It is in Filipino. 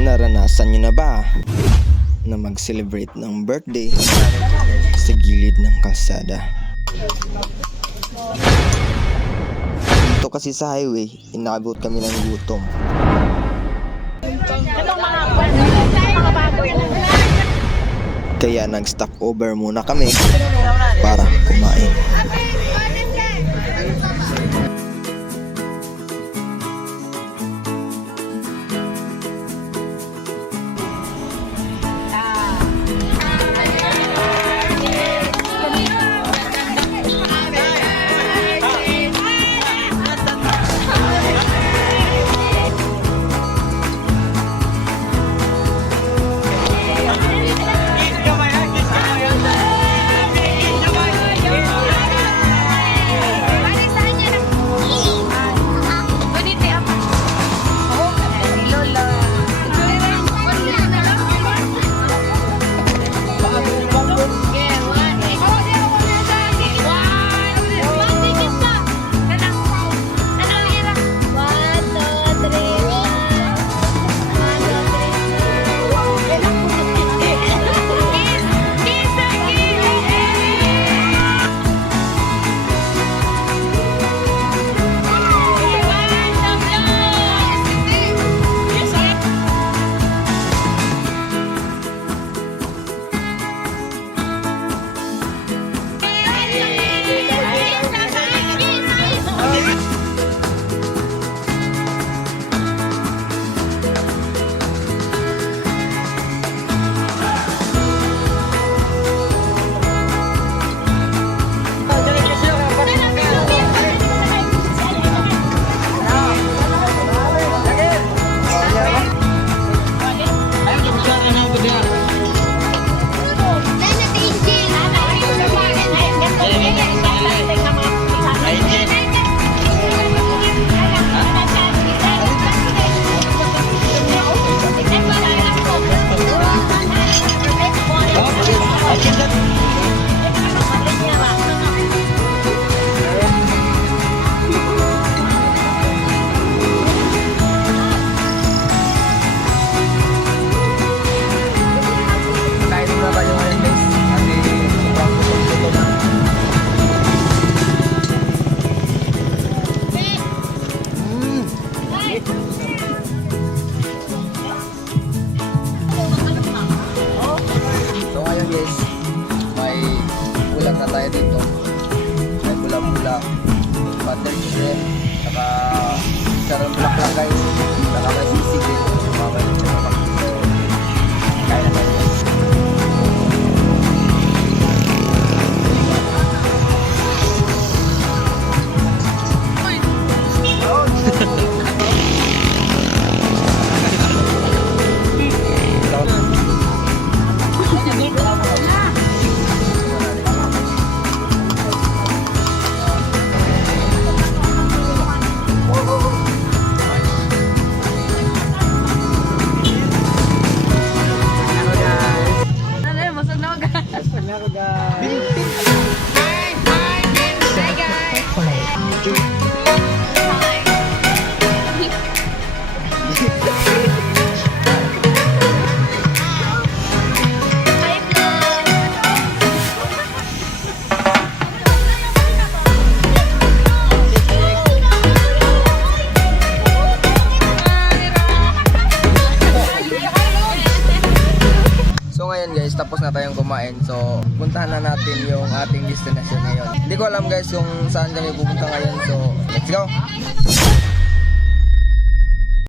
Naranasan nyo na ba na mag-celebrate ng birthday sa gilid ng kalsada? Dito kasi sa highway, inabot kami ng gutom. Kaya nag-stop over muna kami para kumain. Na tayo dito, may bula-bula, butter chicken, saka sarang black lang guys, saka may sisig din, mamaya na naman. Kaya na tayo guys. Ngayon guys, tapos na tayong kumain. So, puntahan na natin yung ating destination ngayon. Hindi ko alam guys kung saan kami pupunta ngayon. So, let's go!